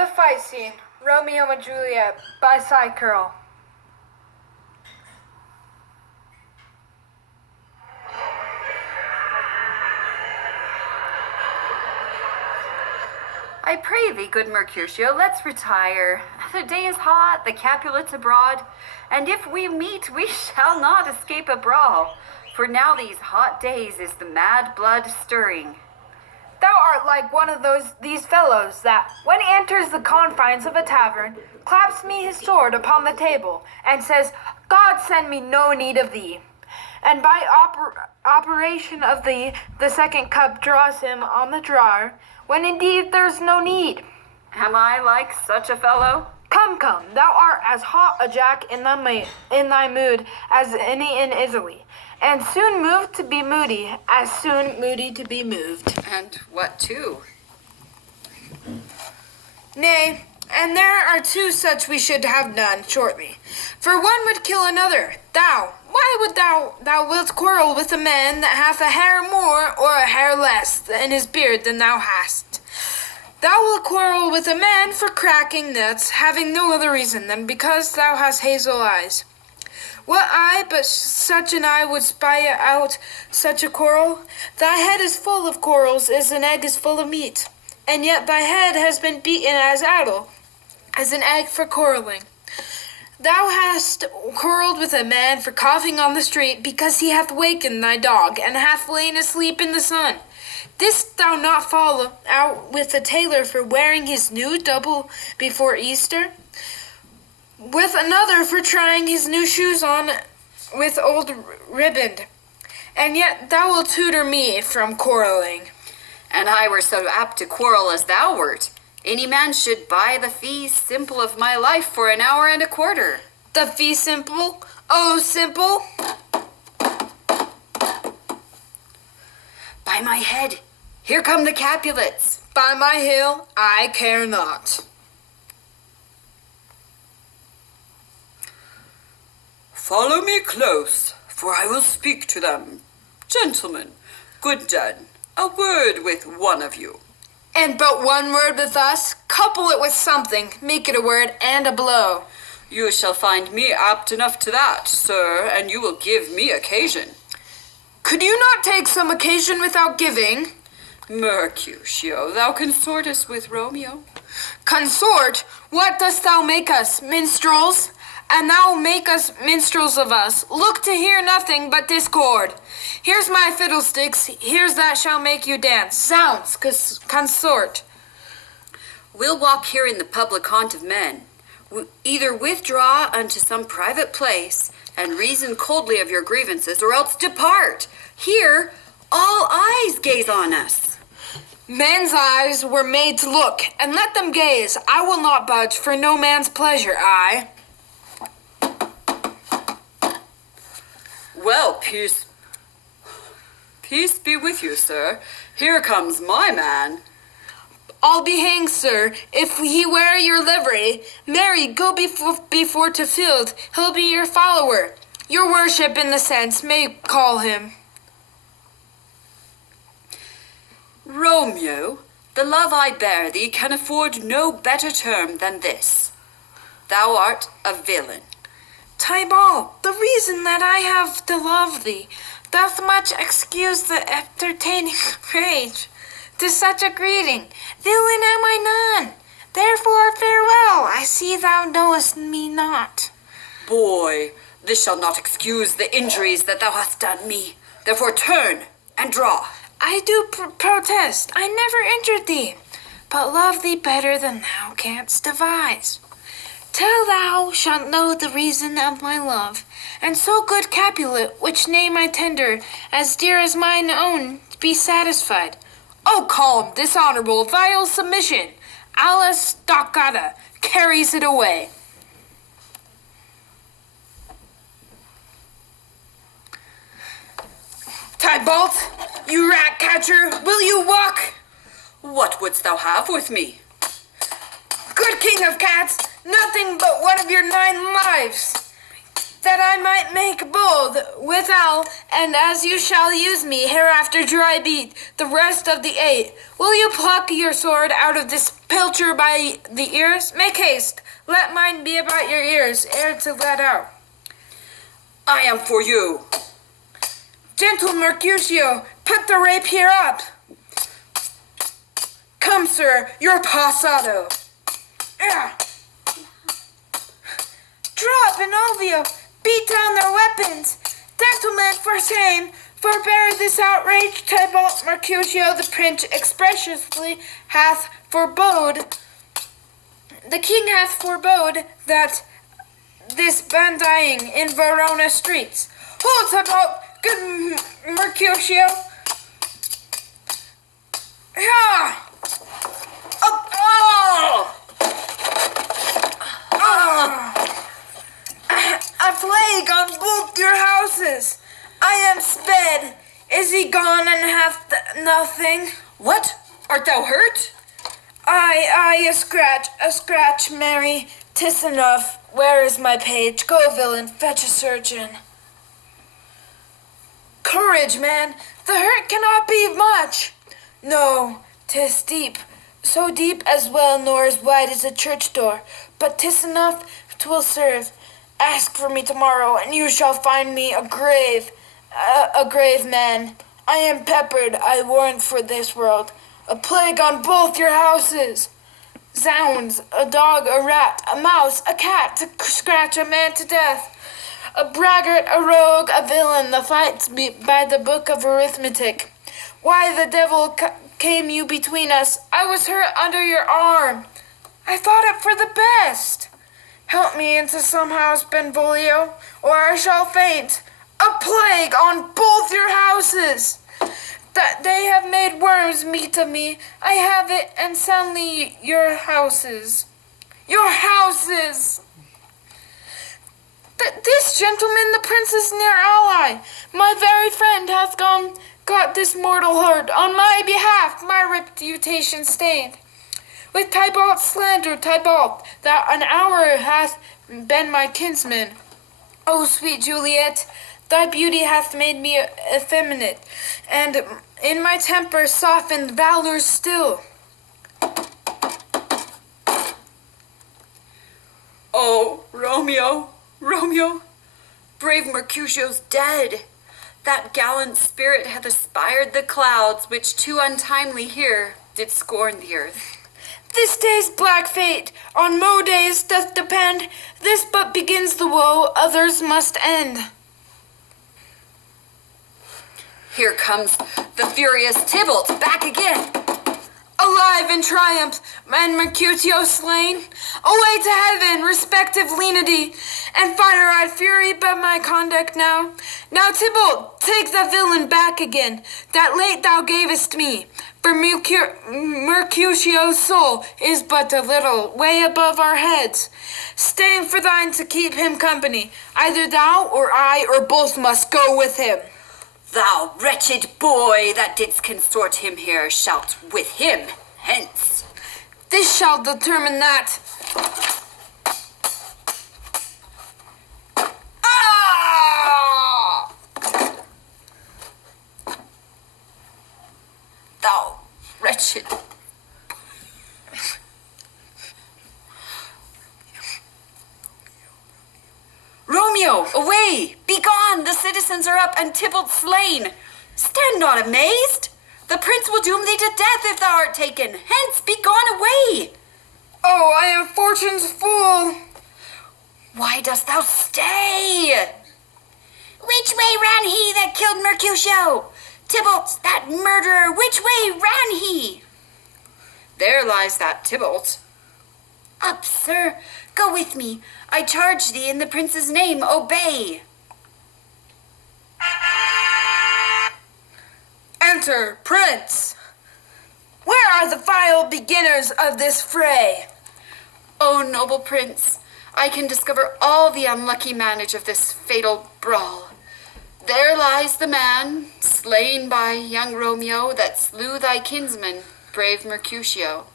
The fight scene, Romeo and Juliet by Cy Curl. I pray thee, good Mercutio, let's retire. The day is hot, the Capulets abroad, and if we meet, we shall not escape a brawl. For now these hot days is the mad blood stirring. Thou art like one of these fellows that, when he enters the confines of a tavern, claps me his sword upon the table, and says, God send me no need of thee. And by operation of the second cup draws him on the drawer, when indeed there's no need. Am I like such a fellow? Come, thou art as hot a jack in thy mood as any in Italy, and soon moved to be moody, as soon moody to be moved. And what too? Nay, and there are two such we should have done shortly. For one would kill another. Why would thou wilt quarrel with a man that hath a hair more or a hair less in his beard than thou hast? Thou wilt quarrel with a man for cracking nuts, having no other reason than because thou hast hazel eyes. What eye but such an eye would spy out such a quarrel? Thy head is full of quarrels as an egg is full of meat, and yet thy head has been beaten as idle as an egg for quarreling. Thou hast quarrelled with a man for coughing on the street because he hath wakened thy dog, and hath lain asleep in the sun. Didst thou not fall out with the tailor for wearing his new double before Easter? With another for trying his new shoes on with old riband, and yet thou wilt tutor me from quarrelling. And I were so apt to quarrel as thou wert. Any man should buy the fee simple of my life for an hour and a quarter. The fee simple? Oh, simple? By my head, here come the Capulets. By my hill, I care not. Follow me close, for I will speak to them. Gentlemen, good den, a word with one of you. And but one word with us? Couple it with something, make it a word and a blow. You shall find me apt enough to that, sir, and you will give me occasion. Could you not take some occasion without giving? Mercutio, thou consortest with Romeo. Consort? What dost thou make us, minstrels? And thou make us minstrels of us. Look to hear nothing but discord. Here's my fiddlesticks, here's that shall make you dance. Zounds, consort. We'll walk here in the public haunt of men. Either withdraw unto some private place, and reason coldly of your grievances, or else depart. Here, all eyes gaze on us. Men's eyes were made to look, and let them gaze. I will not budge for no man's pleasure, I. Well, peace be with you, sir. Here comes my man. I'll be hanged, sir, if he wear your livery. Marry, go before to field. He'll be your follower. Your worship, in the sense, may call him. Romeo, the love I bear thee can afford no better term than this. Thou art a villain. Tybalt, the reason that I have to love thee doth much excuse the entertaining rage to such a greeting. Villain am I none, therefore farewell. I see thou knowest me not. Boy, this shall not excuse the injuries that thou hast done me. Therefore turn and draw. I do protest, I never injured thee, but love thee better than thou canst devise. Till thou shalt know the reason of my love, and so good Capulet, which name I tender, as dear as mine own, be satisfied. Oh, calm, dishonorable, vile submission! Alla stoccata carries it away. Tybalt, you rat catcher, will you walk? What wouldst thou have with me? Good king of cats, nothing but one of your 9 lives. that I might make bold withal, and as you shall use me hereafter dry beat the rest of the 8. Will you pluck your sword out of this pilcher by the ears? Make haste, let mine be about your ears, ere to let out. I am for you. Gentle Mercutio, put the rapier up. Come, sir, your passado. Yeah. Draw, Benovio, beat down their weapons. Gentlemen, for shame, forbear this outrage. Tybalt Mercutio, the prince, expressly hath forebode. The king hath forebode that this bandying in Verona streets. Hold, Tybalt, good Mercutio. Yeah. A plague on both your houses. I am sped. Is he gone and hath nothing? What? Art thou hurt? Aye, a scratch, Mary. 'Tis enough. Where is my page? Go, villain, fetch a surgeon. Courage, man. The hurt cannot be much. No, 'tis deep. So deep as well nor as wide as a church door. But 'tis enough, 'twill serve. Ask for me tomorrow, and you shall find me a grave man. I am peppered, I warrant, for this world. A plague on both your houses. Zounds, a dog, a rat, a mouse, a cat to scratch a man to death. A braggart, a rogue, a villain, the fights by the book of arithmetic. Why the devil came you between us? I was hurt under your arm. I thought it for the best. Help me into some house, Benvolio, or I shall faint. A plague on both your houses. That they have made worms meat of me. I have it, and soundly your houses. Your houses! This gentleman, the prince's near ally, my very friend, hath got this mortal hurt. On my behalf, my reputation stained. With Tybalt's slander, Tybalt, that an hour hath been my kinsman. O sweet Juliet, thy beauty hath made me effeminate, and in my temper softened valor still. Oh, Romeo, brave Mercutio's dead. That gallant spirit hath aspired the clouds, which too untimely here did scorn the earth. This day's black fate on mo days doth depend. This but begins the woe, others must end. Here comes the furious Tybalt back again. Alive in triumph, and Mercutio slain. Away to heaven, respective lenity, and fire-eyed fury by my conduct now. Now, Tybalt, take the villain back again, that late thou gavest me. For Mercutio's soul is but a little way above our heads. Staying for thine to keep him company. Either thou or I or both must go with him. Thou wretched boy that didst consort him here shalt with him hence. This shall determine that. Ah! Thou wretched. Romeo, away! Begone! The citizens are up, and Tybalt slain. Stand not amazed. The prince will doom thee to death if thou art taken. Hence, begone away! Oh, I am fortune's fool. Why dost thou stay? Which way ran he that killed Mercutio? Tybalt, that murderer, which way ran he? There lies that Tybalt. Up, sir, go with me. I charge thee in the prince's name, obey. Enter, prince. Where are the vile beginners of this fray? O noble prince, I can discover all the unlucky manage of this fatal brawl. There lies the man, slain by young Romeo, that slew thy kinsman, brave Mercutio.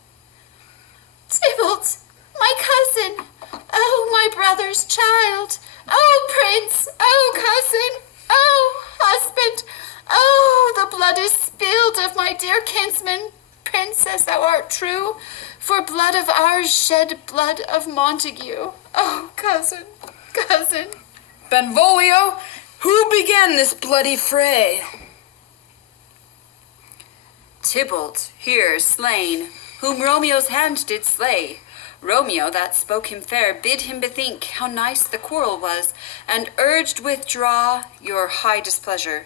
Tybalt, my cousin, Oh, my brother's child! Oh, prince! Oh, cousin! Oh, husband! Oh, the blood is spilled of my dear kinsman, princess, thou art true, for blood of ours shed blood of Montague. Oh, cousin, cousin. Benvolio, who began this bloody fray? Tybalt, here slain, whom Romeo's hand did slay. Romeo, that spoke him fair, bid him bethink how nice the quarrel was, and urged withdraw your high displeasure.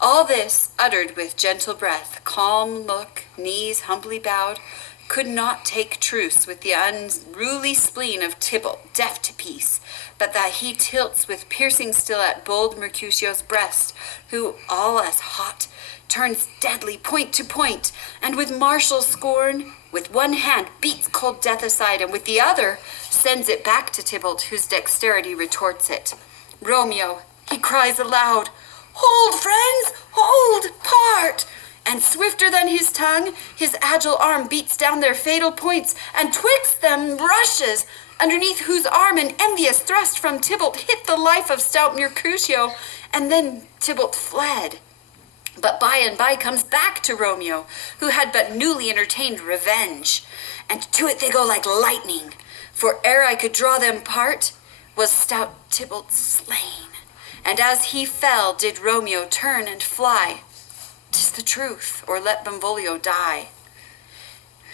All this uttered with gentle breath, calm look, knees humbly bowed, could not take truce with the unruly spleen of Tybalt, deaf to peace, but that he tilts with piercing still at bold Mercutio's breast, who, all as hot, turns deadly point to point, and with martial scorn, with one hand beats cold death aside, and with the other sends it back to Tybalt, whose dexterity retorts it. Romeo, he cries aloud, "Hold, friends, hold, part!" And swifter than his tongue, his agile arm beats down their fatal points, and twixt them rushes, underneath whose arm an envious thrust from Tybalt hit the life of stout Mercutio, and then Tybalt fled. But by and by comes back to Romeo, who had but newly entertained revenge, and to it they go like lightning, for ere I could draw them part, was stout Tybalt slain, and as he fell did Romeo turn and fly. 'Tis the truth, or let Benvolio die.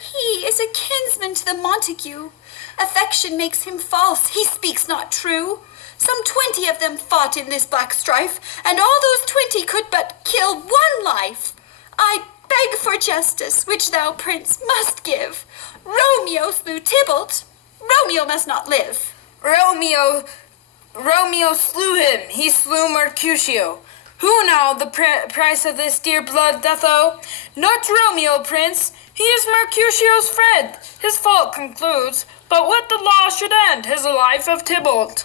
He is a kinsman to the Montague. Affection makes him false, he speaks not true. Some 20 of them fought in this black strife, and all those 20 could but kill one life. I beg for justice, which thou, prince, must give. Romeo slew Tybalt. Romeo must not live. Romeo slew him. He slew Mercutio. Who now the price of this dear blood doth owe? Not Romeo, prince. He is Mercutio's friend. His fault concludes, but what the law should end, his life of Tybalt.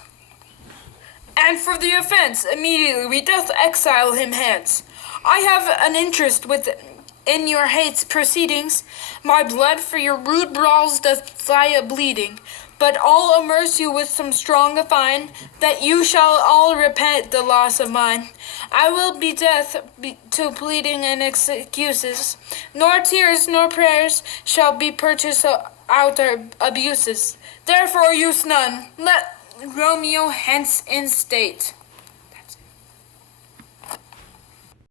And for the offense, immediately we doth exile him hence. I have an interest in your hate's proceedings. My blood for your rude brawls doth fly a bleeding. But I'll immerse you with some strong fine, that you shall all repent the loss of mine. I will be deaf to pleading and excuses, nor tears nor prayers shall be purchased out our abuses. Therefore use none. Let Romeo hence in state.